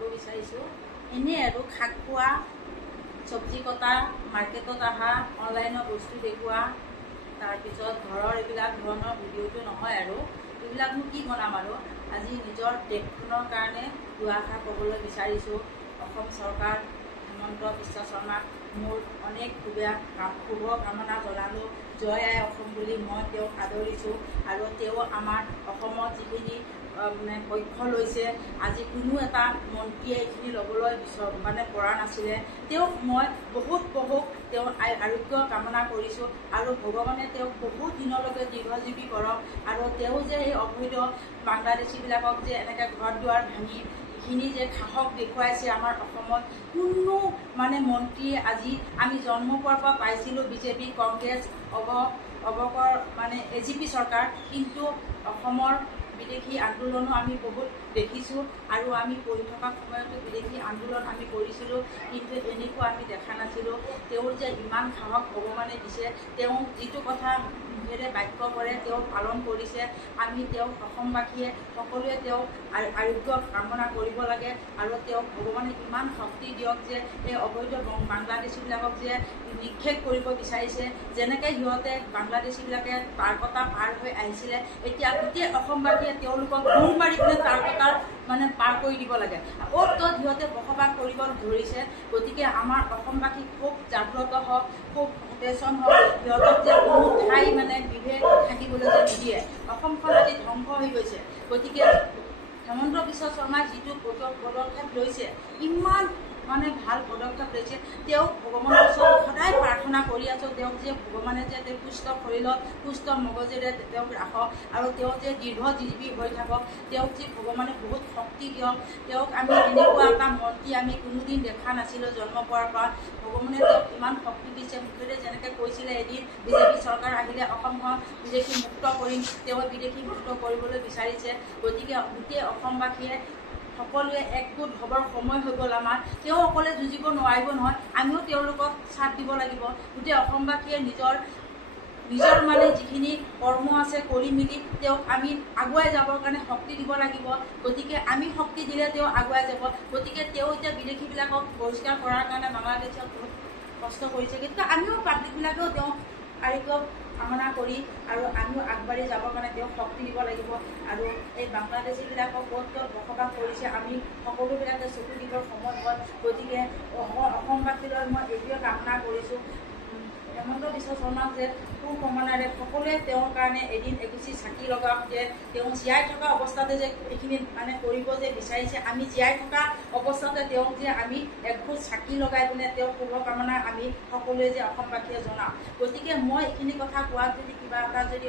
জানিব বিচাৰিছোঁ এনেই আৰু শাক খোৱা চব্জি কটা মাৰ্কেটত অহা অনলাইনৰ বস্তু দেখুওৱা তাৰপিছত ঘৰৰ এইবিলাক ধৰণৰ ভিডিঅ'টো নহয় আৰু এইবিলাকনো কি বনাম আৰু আজি নিজৰ দেশখনৰ কাৰণে দুআষাৰ ক'বলৈ বিচাৰিছোঁ। অসম চৰকাৰ হিমন্ত বিশ্ব শৰ্মাক মোৰ অনেক শুভ কামনা জনালোঁ। জয় আই অসম বুলি মই তেওঁক আদৰিছোঁ আৰু তেওঁ আমাৰ অসমত যিখিনি পক্ষ লৈছে আজি কোনো এটা মন্ত্ৰীয়ে এইখিনি ল'বলৈ পৰা নাছিলে। তেওঁক মই বহুত তেওঁ আৰোগ্য কামনা কৰিছোঁ আৰু ভগৱানে তেওঁক বহুত দিনলৈকে দীৰ্ঘজীৱী কৰক আৰু তেওঁ যে এই অবৈধ বাংলাদেশীবিলাকক যে এনেকৈ ঘৰ দুৱাৰ ভাঙি এইখিনি যে সাহস দেখুৱাইছে আমাৰ অসমত কোনো মন্ত্ৰীয়ে আজি আমি জন্ম পোৱাৰ পৰা পাইছিলোঁ বিজেপি কংগ্ৰেছ অৱকৰ AGP চৰকাৰ, কিন্তু অসমৰ বিদেশী আন্দোলনো আমি বহুত দেখিছোঁ আৰু আমি পঢ়ি থকা সময়তো বিদেশী আন্দোলন আমি কৰিছিলোঁ, কিন্তু এনেকুৱা আমি দেখা নাছিলোঁ। তেওঁৰ যে ইমান সাহস ভগৱানে দিছে, তেওঁ যিটো কথা মুখেৰে বাক্য কৰে তেওঁ পালন কৰিছে। আমি তেওঁক অসমবাসীয়ে সকলোৱে তেওঁক আৰোগ্য কামনা কৰিব লাগে আৰু তেওঁক ভগৱানে ইমান শক্তি দিয়ক যে এই অবৈধ বাংলাদেশীবিলাকক যে নিক্ষেপ কৰিব বিচাৰিছে। যেনেকৈ সিহঁতে বাংলাদেশীবিলাকে তাৰ্কতা পাৰ হৈ আহিছিলে, এতিয়া গোটেই অসমবাসীয়ে তেওঁলোকক দৌৰ মাৰি পিনে তাৰ্কতাৰ পাৰ কৰি দিব লাগে। অ'ত ত'ত সিহঁতে বসবাস কৰিব ধৰিছে। গতিকে আমাৰ অসমবাসী খুব জাগ্ৰত হওক, খুব সচেতন হওক, সিহঁতক যে কোনো ঠাই বিভেদ থাকিবলৈ যে নিদিয়ে। অসমখন আজি ধ্বংস হৈ গৈছে। গতিকে হিমন্ত বিশ্ব শৰ্মাই যিটো পদক্ষেপ লৈছে, ইমান ভাল পদক্ষেপ লৈছে। তেওঁক ভগৱানৰ ওচৰত সদায় প্ৰাৰ্থনা কৰি আছোঁ, তেওঁক যে ভগৱানে যে তেওঁ সুস্থ শৰীৰত সুস্থ মগজেৰে তেওঁক ৰাখক আৰু তেওঁ যে দীৰ্ঘজীৱী হৈ থাকক। তেওঁক যে ভগৱানে বহুত শক্তি দিয়ক। তেওঁক আমি এনেকুৱা এটা মন্ত্ৰী আমি কোনোদিন দেখা নাছিলোঁ জন্ম পোৱাৰ পৰা। ভগৱানে তেওঁক ইমান শক্তি দিছে। মুখেৰে যেনেকৈ কৈছিলে এদিন বিজেপি চৰকাৰ আহিলে অসমখন বিদেশী মুক্ত কৰিম, তেওঁ বিদেশী মুক্ত কৰিবলৈ বিচাৰিছে। গতিকে গোটেই অসমবাসীয়ে সকলোৱে একগোট হ'বৰ সময় হৈ গ'ল আমাৰ। তেওঁ অকলে যুঁজিব নোৱাৰিব নহয়, আমিও তেওঁলোকক চাথ দিব লাগিব। গোটেই অসমবাসীয়ে নিজৰ যিখিনি কৰ্ম আছে কৰি মেলি তেওঁক আমি আগুৱাই যাবৰ কাৰণে শক্তি দিব লাগিব। গতিকে আমি শক্তি দিলে তেওঁ আগুৱাই যাব। গতিকে তেওঁ এতিয়া বিদেশীবিলাকক পৰিষ্কাৰ কৰাৰ কাৰণে বাংলাদেশক বহুত কষ্ট কৰিছে, কিন্তু আমিও পাব্লিকবিলাকেও তেওঁক আৰোগ্য কামনা কৰি আৰু আমিও আগবাঢ়ি যাবৰ কাৰণে তেওঁক শক্তি দিব লাগিব। আৰু এই বাংলাদেশীবিলাকক ক'ত ক'ত বসবাস কৰিছে আমি সকলোবিলাকে চকু দিবৰ সময় হ'ল। গতিকে অসমবাসীলৈ মই এইটোৱে কামনা কৰিছোঁ, হিমন্ত বিশ্ব শৰ্মাক যে সুকামনাৰে সকলোৱে তেওঁৰ কাৰণে এদিন এগুচি চাকি লগাওক, যে তেওঁ জীয়াই থকা অৱস্থাতে যে এইখিনি কৰিব যে বিচাৰিছে। আমি জীয়াই থকা অৱস্থাতে তেওঁক যে আমি এখোজ চাকি লগাই পিনে তেওঁক শুভকামনা আমি সকলোৱে যে অসমবাসীয়ে জনাওঁ। গতিকে মই এইখিনি কথা কোৱাত যদি কিবা এটা যদি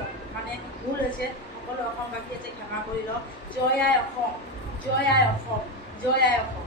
ভুল হৈছে, সকলো অসমবাসীয়ে যে ক্ষমা কৰি লওক। জয় আই অসম, জয় আই অসম, জয় আই অসম।